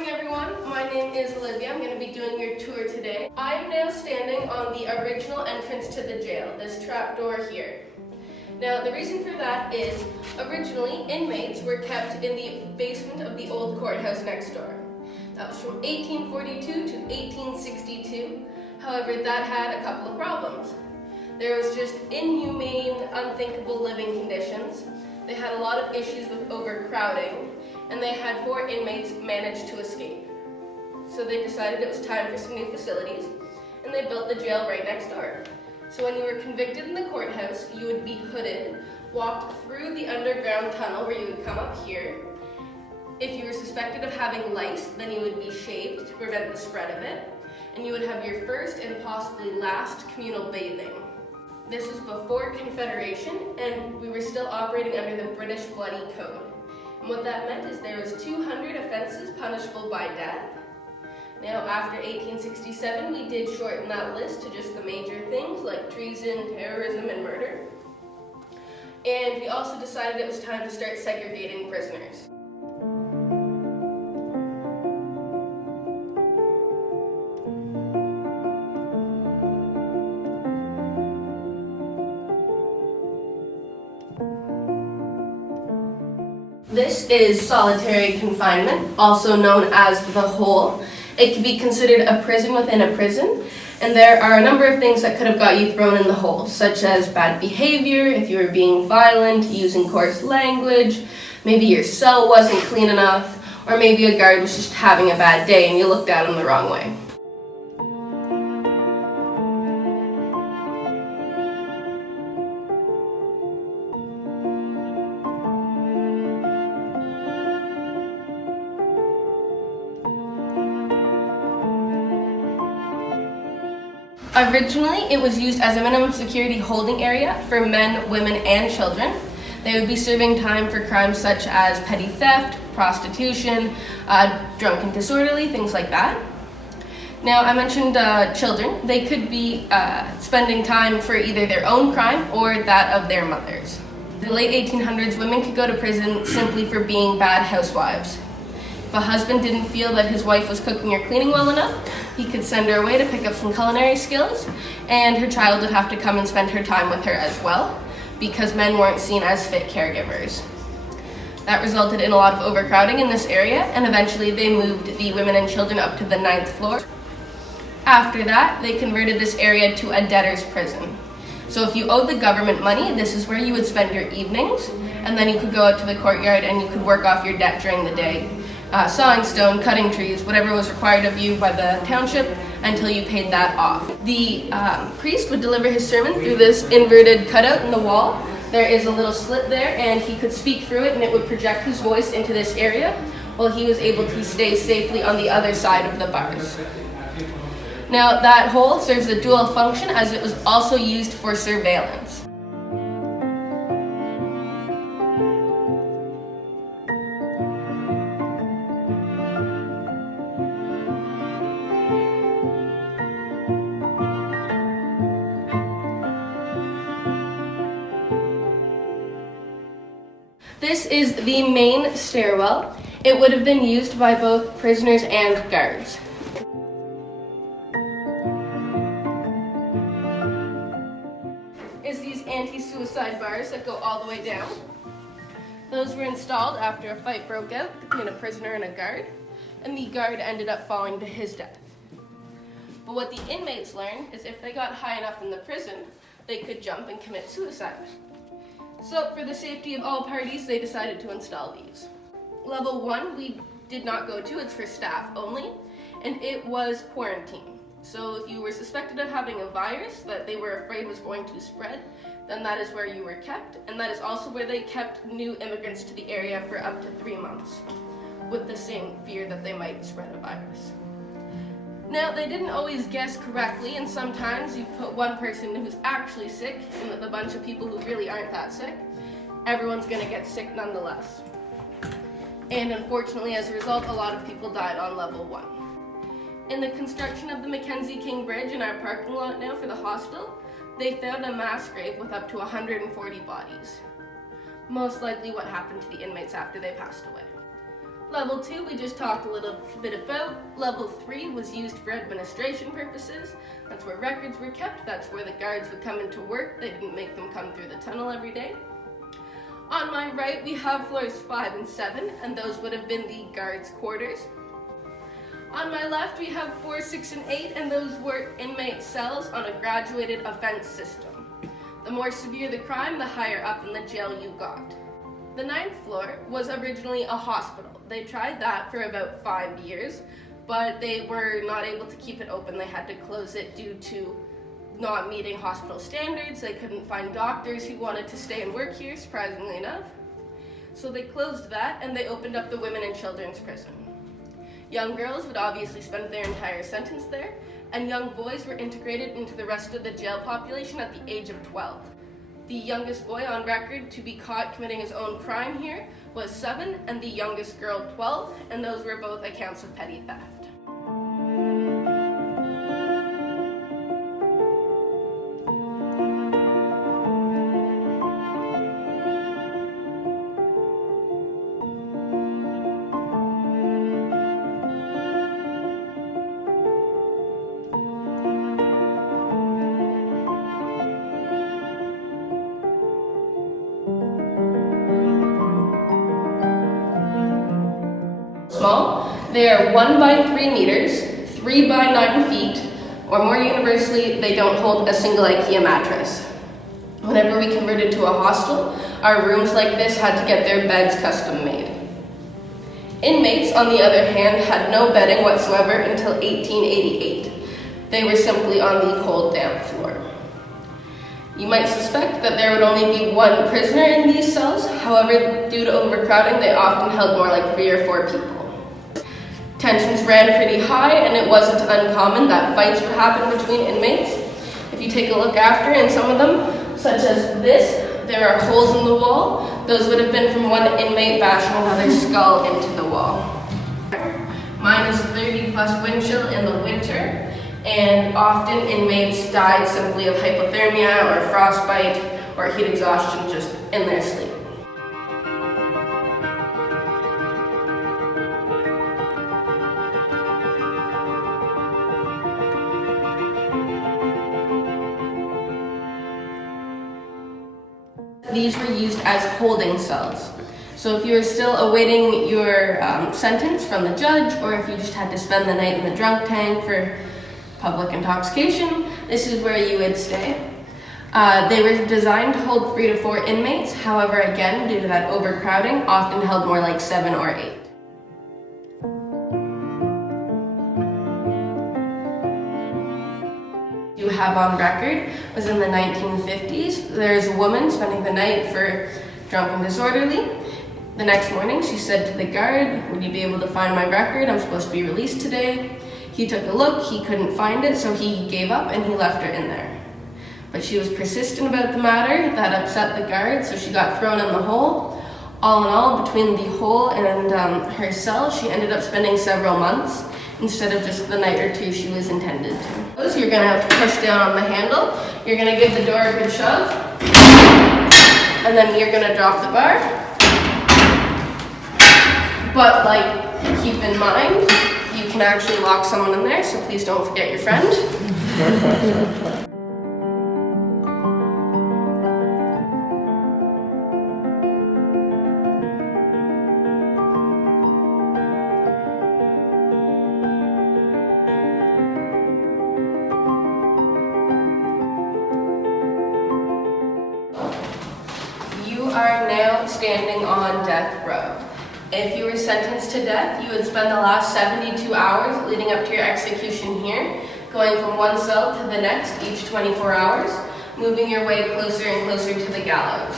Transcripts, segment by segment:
morning, everyone. My name is Olivia. I'm going to be doing your tour today. I am now standing on the original entrance to the jail, this trap door here. Now, the reason for that is, originally, inmates were kept in the basement of the old courthouse next door. That was from 1842 to 1862. However, that had a couple of problems. There was just inhumane, unthinkable living conditions. They had a lot of issues with overcrowding, and they had 4 inmates manage to escape. So they decided it was time for some new facilities, and they built the jail right next door. So when you were convicted in the courthouse, you would be hooded, walked through the underground tunnel where you would come up here. If you were suspected of having lice, then you would be shaved to prevent the spread of it, and you would have your first and possibly last communal bathing. This was before Confederation, and we were still operating under the British Bloody Code. And what that meant is there was 200 offenses punishable by death. Now, after 1867, we did shorten that list to just the major things like treason, terrorism, and murder. And we also decided it was time to start segregating prisoners. This is solitary confinement, also known as the hole. It can be considered a prison within a prison, and there are a number of things that could have got you thrown in the hole, such as bad behavior, if you were being violent, using coarse language, maybe your cell wasn't clean enough, or maybe a guard was just having a bad day and you looked at him the wrong way. Originally, it was used as a minimum security holding area for men, women, and children. They would be serving time for crimes such as petty theft, prostitution, drunk and disorderly, things like that. Now, I mentioned children. They could be spending time for either their own crime or that of their mothers. In the late 1800s, women could go to prison simply for being bad housewives. If a husband didn't feel that his wife was cooking or cleaning well enough, he could send her away to pick up some culinary skills, and her child would have to come and spend her time with her as well, because men weren't seen as fit caregivers. That resulted in a lot of overcrowding in this area, and eventually they moved the women and children up to the 9th floor. After that, they converted this area to a debtor's prison. So if you owed the government money, this is where you would spend your evenings, and then you could go out to the courtyard and you could work off your debt during the day. Sawing stone, cutting trees, whatever was required of you by the township until you paid that off. The priest would deliver his sermon through this inverted cutout in the wall. There is a little slit there, and he could speak through it, and it would project his voice into this area while he was able to stay safely on the other side of the bars. Now, that hole serves a dual function, as it was also used for surveillance. This is the main stairwell. It would have been used by both prisoners and guards. Is these anti-suicide bars that go all the way down. Those were installed after a fight broke out between a prisoner and a guard, and the guard ended up falling to his death. But what the inmates learned is if they got high enough in the prison, they could jump and commit suicide. So for the safety of all parties, they decided to install these. Level 1 we did not go to, it's for staff only, and it was quarantine. So if you were suspected of having a virus that they were afraid was going to spread, then that is where you were kept, and that is also where they kept new immigrants to the area for up to 3 months, with the same fear that they might spread a virus. Now, they didn't always guess correctly, and sometimes you put one person who's actually sick in with a bunch of people who really aren't that sick. Everyone's going to get sick nonetheless. And unfortunately, as a result, a lot of people died on level 1. In the construction of the Mackenzie King Bridge in our parking lot now for the hostel, they found a mass grave with up to 140 bodies. Most likely what happened to the inmates after they passed away. Level 2 we just talked a little bit about. Level 3 was used for administration purposes. That's where records were kept. That's where the guards would come into work. They didn't make them come through the tunnel every day. On my right we have floors 5 and 7, and those would have been the guards' quarters. On my left we have 4, 6, and 8, and those were inmate cells on a graduated offense system. The more severe the crime, the higher up in the jail you got. The 9th floor was originally a hospital. They tried that for about 5 years, but they were not able to keep it open. They had to close it due to not meeting hospital standards. They couldn't find doctors who wanted to stay and work here, surprisingly enough. So they closed that and they opened up the women and children's prison. Young girls would obviously spend their entire sentence there, and young boys were integrated into the rest of the jail population at the age of 12. The youngest boy on record to be caught committing his own crime here was 7, and the youngest girl 12, and those were both accounts of petty theft. Small. They are 1 by 3 meters, 3 by 9 feet, or more universally, they don't hold a single IKEA mattress. Whenever we converted to a hostel, our rooms like this had to get their beds custom made. Inmates, on the other hand, had no bedding whatsoever until 1888. They were simply on the cold, damp floor. You might suspect that there would only be 1 prisoner in these cells. However, due to overcrowding, they often held more like 3 or 4 people. Tensions ran pretty high, and it wasn't uncommon that fights would happen between inmates. If you take a look after in some of them, such as this, there are holes in the wall. Those would have been from one inmate bashing another's skull into the wall. Minus 30 plus wind chill in the winter, and often inmates died simply of hypothermia or frostbite or heat exhaustion just in their sleep. These were used as holding cells. So if you were still awaiting your sentence from the judge, or if you just had to spend the night in the drunk tank for public intoxication, this is where you would stay. They were designed to hold 3 to 4 inmates. However, again, due to that overcrowding, often held more like 7 or 8. You have on record was in the 1950s. There's a woman spending the night for drunk and disorderly. The next morning, she said to the guard, "Would you be able to find my record? I'm supposed to be released today." He took a look, he couldn't find it, so he gave up and he left her in there. But she was persistent about the matter. That upset the guard, so she got thrown in the hole. All in all, between the hole and her cell, she ended up spending several months instead of just the night or 2 she was intended to. So you're gonna push down on the handle, you're gonna give the door a good shove, and then you're gonna drop the bar. But keep in mind, you can actually lock someone in there, so please don't forget your friend. You are now standing on death row. If you were sentenced to death, you would spend the last 72 hours leading up to your execution here, going from one cell to the next each 24 hours, moving your way closer and closer to the gallows.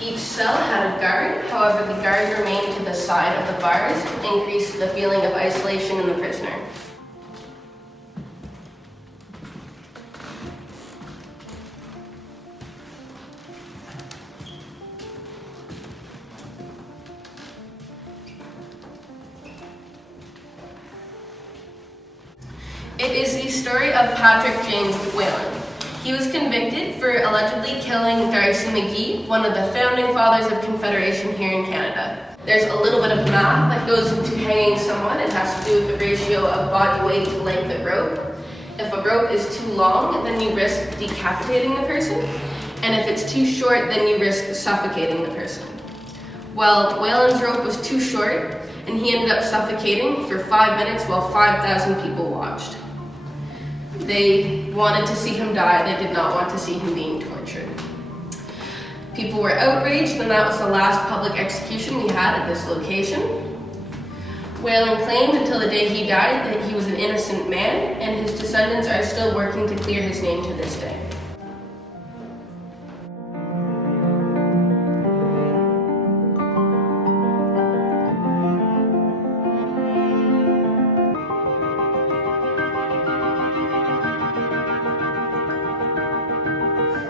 Each cell had a guard, however the guard remained to the side of the bars to increase the feeling of isolation in the prisoner. It is the story of Patrick James Whalen. He was convicted for allegedly killing Darcy McGee, one of the founding fathers of Confederation here in Canada. There's a little bit of math that goes into hanging someone. It has to do with the ratio of body weight to length of rope. If a rope is too long, then you risk decapitating the person. And if it's too short, then you risk suffocating the person. Well, Whelan's rope was too short, and he ended up suffocating for 5 minutes while 5,000 people watched. They wanted to see him die. They did not want to see him being tortured. People were outraged, and that was the last public execution we had at this location. Whelan claimed until the day he died that he was an innocent man, and his descendants are still working to clear his name to this day.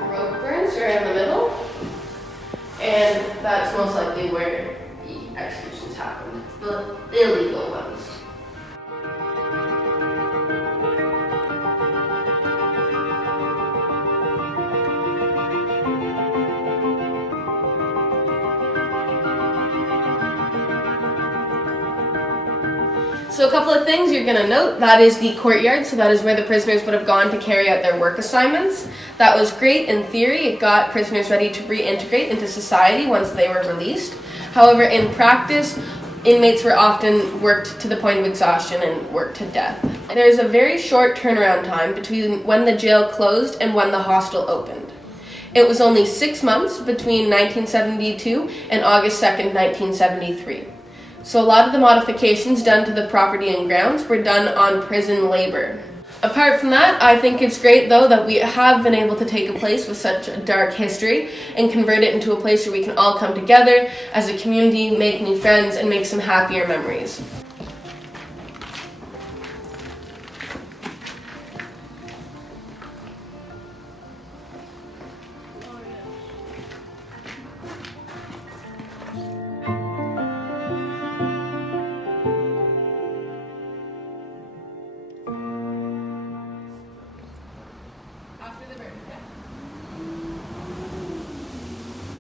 Rope burns are in the middle, and that's most likely where the executions happened, the illegal ones. So a couple of things you're going to note. That is the courtyard, so that is where the prisoners would have gone to carry out their work assignments. That was great in theory. It got prisoners ready to reintegrate into society once they were released. However, in practice, inmates were often worked to the point of exhaustion and worked to death. There is a very short turnaround time between when the jail closed and when the hostel opened. It was only 6 months between 1972 and August 2nd, 1973. So a lot of the modifications done to the property and grounds were done on prison labor. Apart from that, I think it's great though that we have been able to take a place with such a dark history and convert it into a place where we can all come together as a community, make new friends, and make some happier memories.